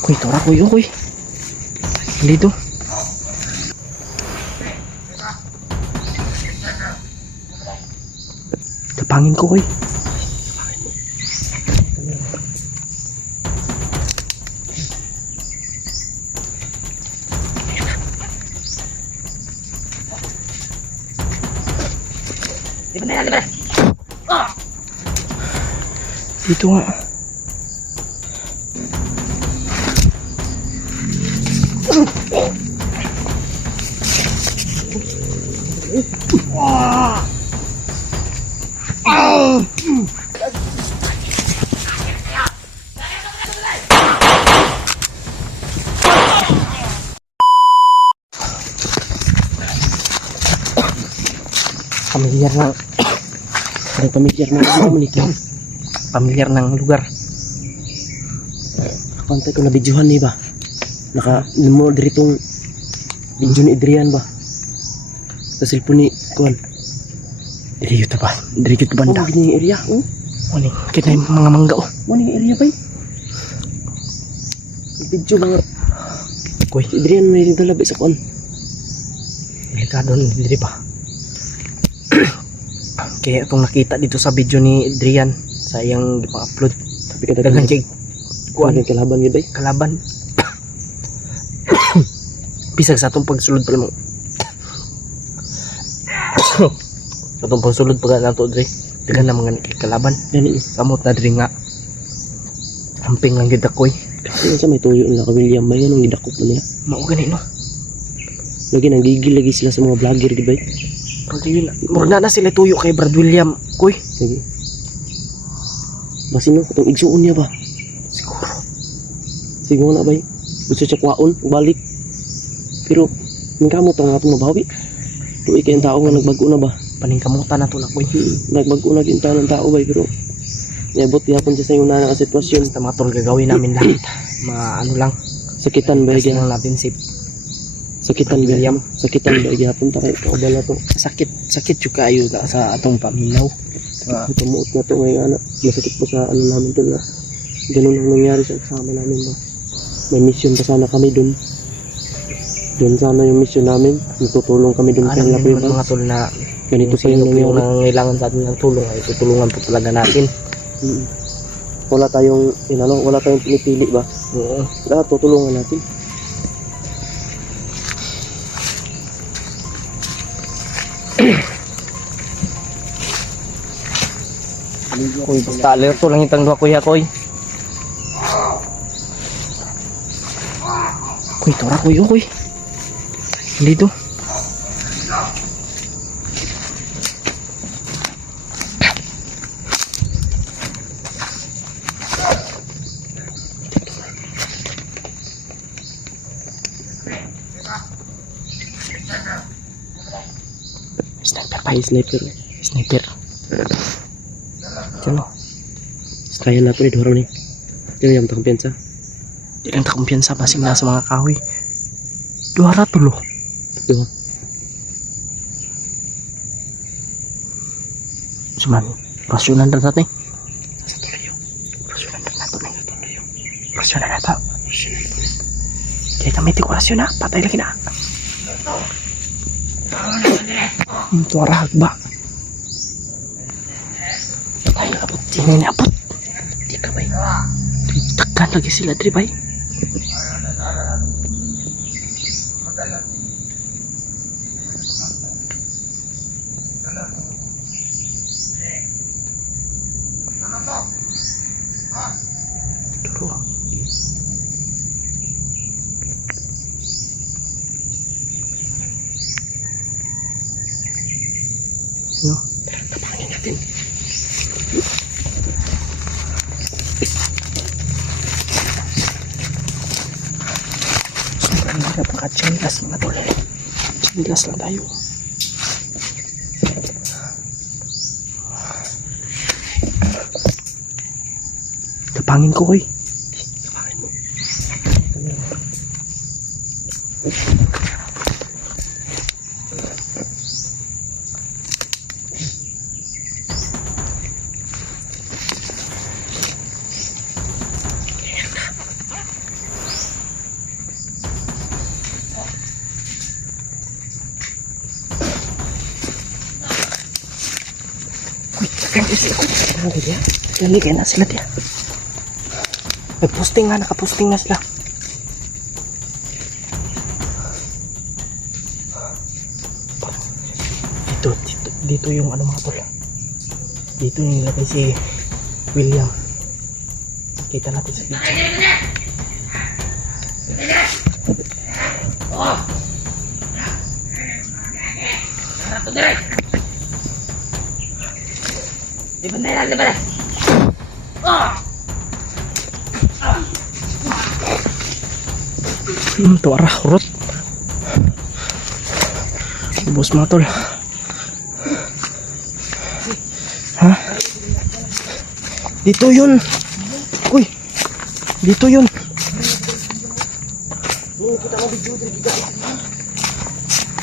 Kuy, tora kuy, kuy. Dito. Tapangin ko, kuy. Dito nga. Pamilyar ng naman ito. Pamilyar ng lugar. Pantay ko na videohan ni ba? Naka mo diritong video ni Adrian ba? Sa cellphone ni Kuan. Dito ba? Dito banda. Oh, gini area. Oh. Ano kita yung mga mangga oh. Ano area ba? Video mga Kuy, Adrian may dito labi sa Kuan. Delikado ni diri ba? Kaya itong nakita dito sa video ni Adrian sa iyang ipa-upload. Tapi kadaghan kay kuan ang kalaban gid ay. Kalaban. Bisag sa atong pagsulod pa mo. Sa atong pagsulod pa nato dre. Daghan na mga kalaban. Dili samot na dre nga. Amping lang gid akoy. Kasi sa may tuyo nila ka William may anong gidakop na niya. Mao gani no. Lagi nang gigil lagi sila sa mga vlogger gid bay. Murna na sila tuyo kay Brad William. Kuy. Sige. Masino itong igsuon niya ba? Siguro. Siguro na ba? Gusto siya kwaon, balik. Pero, nangkamutan nga itong nabawi. Tuwi kayong tao nga nagbago na ba? Paningkamutan na ito na kuy. Nagbago na kayong tao ng tao ba? Pero, nabot yapon siya sa yung nanang sitwasyon. Basta matol gagawin namin lahat. Ano lang. Sakitan ba? Kasi lang natin safe. Sakitan William, sakitan ba gyapon ta kay kaubala to. Sakit juga ayo sa atong paminaw. Tumuot na to ngay ana. Masakit po sa ano namin to na. Ganun ang nangyari sa kasama namin ba. May mission pa sana kami doon. Doon sana yung mission namin. Natutulong kami doon sa lapi ba. Mga tol na ganito sa yung nangailangan sa atin ng tulong ay tutulungan po talaga natin. Wala tayong wala tayong pinipili ba. Oo. Lahat tutulungan natin. Kuy, basta alerto lang itang dua kuya koy. Kuy, tora kuy, kuy. Dito. Sniper pa, sniper. Chalo. Kaya na po ni Doro ni. Dili yung takumpiyansa. Dili yung takumpiyansa basing na sa mga kahoy. 200 tulo. Diba? Suman, rasyonan na natin. Sa tuloy. Rasyonan na natin. Rasyonan na natin. Kaya kami di ko rasyon na. Patay lagi na. Ito arahag ba? Ay, abot. Tingin na abot. Di ka ba? Tekan lagi sila, Dri, bay. Duro. No, tapangin natin. Sobrang hirap maka-chinilas mga tol. Chinilas lang tayo. Tapangin ko koy. Tapangin mo. Hindi dia. Lalagay na sila dia. Nagposting nga, nakaposting na sila. Dito yung ano mga tol. Dito yung nilagay si William. Kita natin sa video. Tuara, urut. Bos mga tol. Ha? Dito yun. Uy. Dito yun. Kita mo video dito.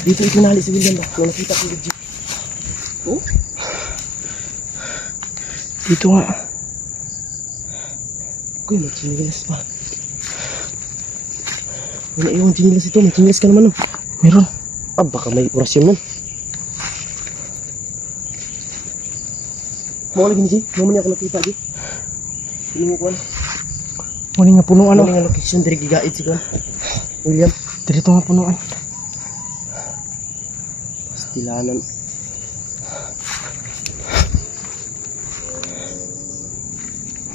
Dito itinali si William. May nakita ko video. Oh? Dito nga. Uy, may chinilas pa. Wala yung chinilas ito. May chinilas ka naman. Meron. Ah, baka may orasyon nun. Mau lagi ni Ji, mau ni ako nakita Ji. Piling ko Muni nga punuan. Muni nga location diri gigaid si Kuan. William, diri to nga punuan. Pastilanan.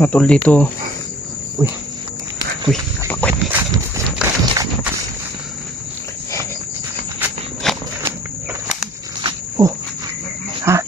Matol dito. Uy. Uy, napakwet. Oh. Ha?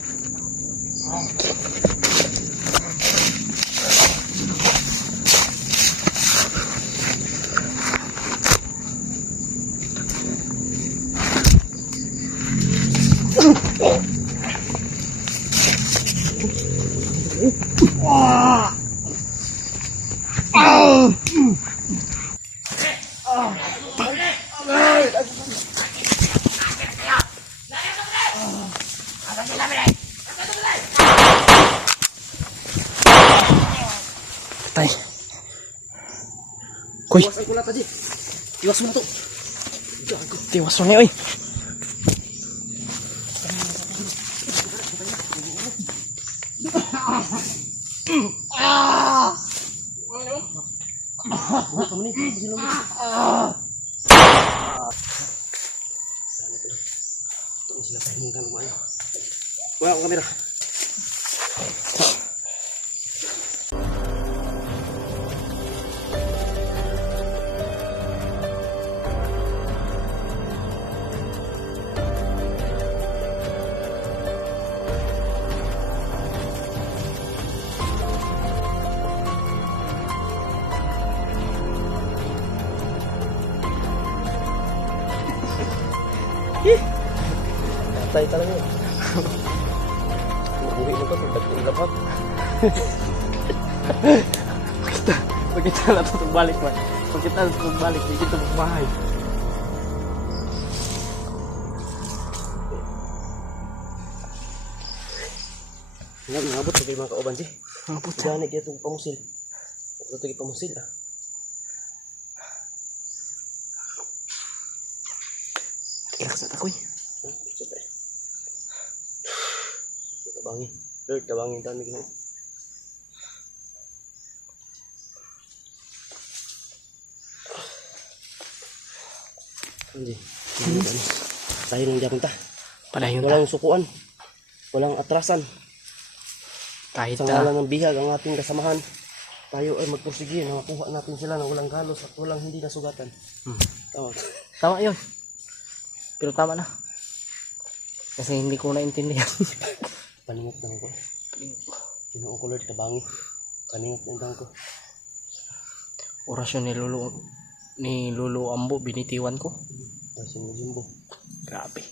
Tay. Koy. Tiwas ko na tadi. Tiwas mo na to. Tiwas mo na oy. Sila pahingan mo ayo. Wala akong kamera. Tay talaga yun. Uwi mo ko, pagkakilabot. Pagkita na ito balik man. Pagkita na ito balik, di kita magbahay. Nangabot sa mga kauban si. Nangabot sa. Gani kaya itong pamusil. Ito itong pamusil ah. Kilaksa takoy. Tabangi. Lord, tabangi dami ko. Hindi. Tayo lang dyan ta. Palayon ta. Walang sukuan. Walang atrasan. Kahit sa ngalan ng bihag ang ating kasamahan. Tayo ay magpursige. Nakakuha natin sila ng walang galos at walang hindi nasugatan. Tama. Tama yun. Pero tama na. Kasi hindi ko naintindihan. Paningot na ko. Kinuha ko Lord, tabangi. Paningot na ko. Orasyon ni Lolo Ambo, binitiwan ko. Orasyon ni Jumbo. Grabe.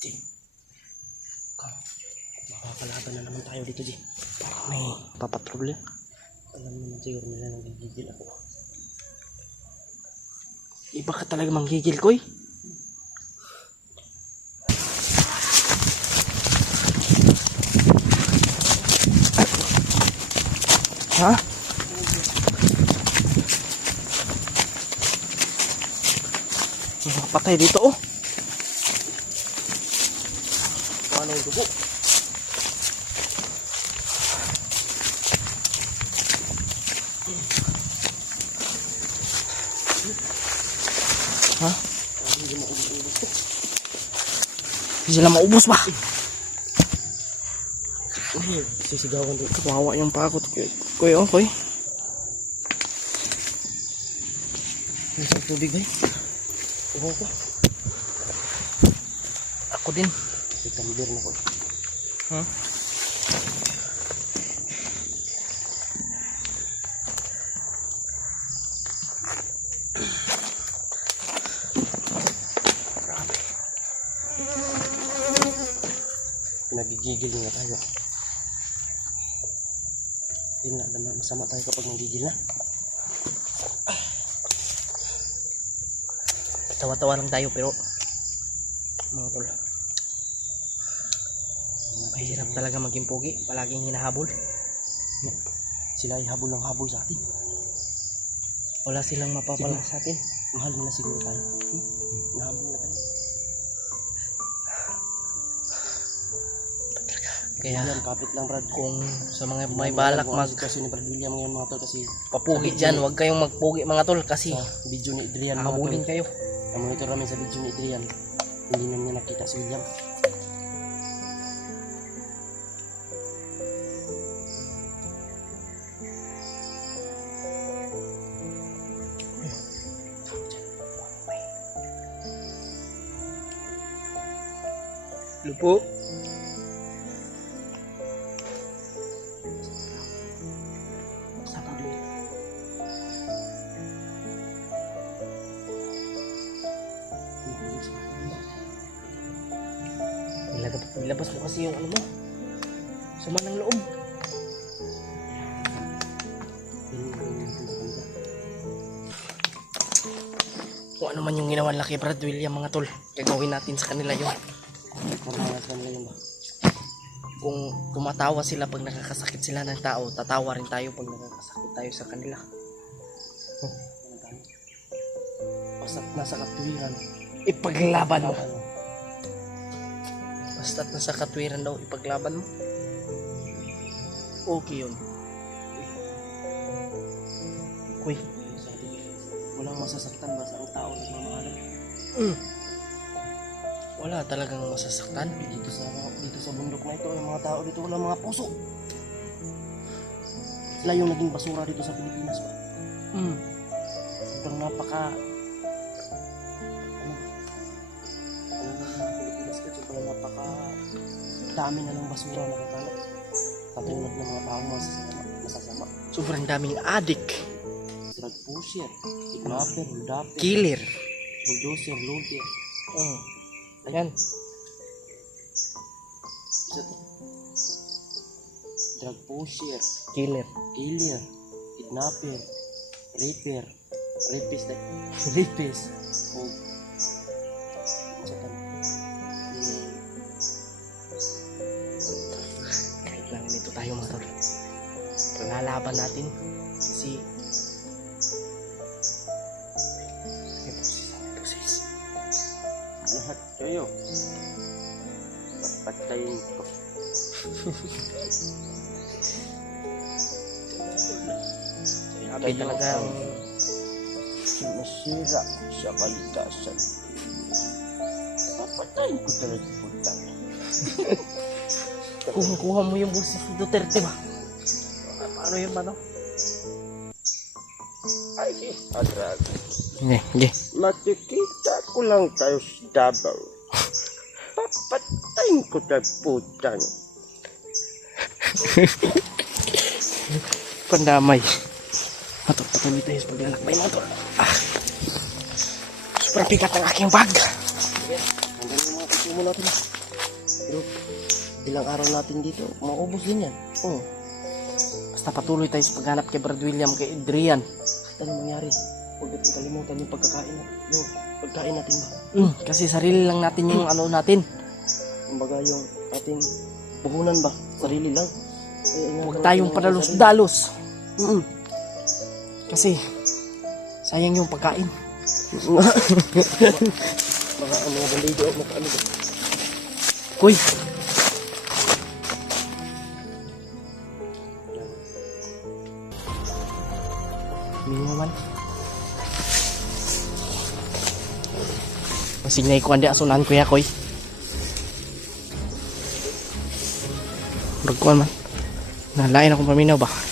Ji. Mapapalaban na naman tayo dito, Ji. Parang may papatrol yan. Alam naman siguro nila nagigigil ako. Iba ka talaga manggigil ko eh. Ha? patay dito oh. Paano yung dugo? Ha? Hindi sila maubos ba? Sisigawan doon. Kawawa yung pakot. Kuya, okay. May sa tubig ba? Uhaw ko. Ako din. May tumbler na ko. Ha? Nagigigil nga tayo. Hindi na masama tayo kapag nagigil na. Tawa-tawa lang tayo pero mga tol. Mahirap talaga maging pogi. Palaging hinahabol. Sila ay habol ng habol sa atin. Wala silang mapapala sa atin. Mahal nila siguro tayo. Nahabol na tayo. Kaya Yan, kapit lang Brad. kung sa mga may balak Kasi ni Brad William ngayon mga tol kasi magpapugi dyan, huwag kayong magpugi mga tol kasi sa video ni Adrian mga habulin tol. kayo. Namonitor namin sa video ni Adrian. Hindi na niya nakita si William. Lupo. Ilabas mo kasi yung ano mo. Sama ng loob. Kung ano man yung ginawa nila kay Brad William mga tol, gagawin natin sa kanila yun. Kung tumatawa sila pag nakakasakit sila ng tao, tatawa rin tayo pag nakakasakit tayo sa kanila. Basta nasa katwiran. Ipaglaban mo. Basta't nasa katwiran daw, ipaglaban mo. Okay yun. Uy. Walang masasaktan ba sa ang tao na mamahalan? Wala talagang masasaktan. Dito sa bundok na ito, yung mga tao dito walang mga puso. Sila yung naging basura dito sa Pilipinas ba? Sobrang napaka Pilipinas ka, sobrang napaka dami na ng basura na kakalat. Katulad ng mga taong masasama. Sobrang daming adik. Drug pusher, kidnapper, buldapper, Killer. bulldozer, loader. Ayan. Drug pusher, Killer. killer, kidnapper, raper, rapist, o Kahit lang ganito tayo mga tol. Panglalaban natin. Kasi may pusis. lahat kayo papatayin ko. Grabe talaga ang Sumasira sa kalikasan. Papatayin ko talaga putang. kuha mo yung boses ni Duterte ba? Paano yun ba no? Ay, adrag. Hindi. Makikita ko lang tayo sa Davao. Papatayin ko talaga putang. Pandamay. Patuloy tayo sa paglalakbay mga tol. Super pikat ang aking bag. Hanggang yung mga konsumo natin. Pero ilang araw natin dito, maubos din yan. Basta patuloy tayo sa paghanap kay Brad William, kay Adrian. Ano mangyari? Huwag natin kalimutan yung pagkain natin ba? Kasi sarili lang natin yung ano natin. Kumbaga yung ating puhunan ba? Sarili lang. Huwag tayong padalos-dalos. Kasi sayang yung pagkain. Mga ang mga bandido o makaano ba? Kuy. Mingo man. Masignay ko andi asunan kuya koy. Ragkuan man. Nalain akong paminaw ba?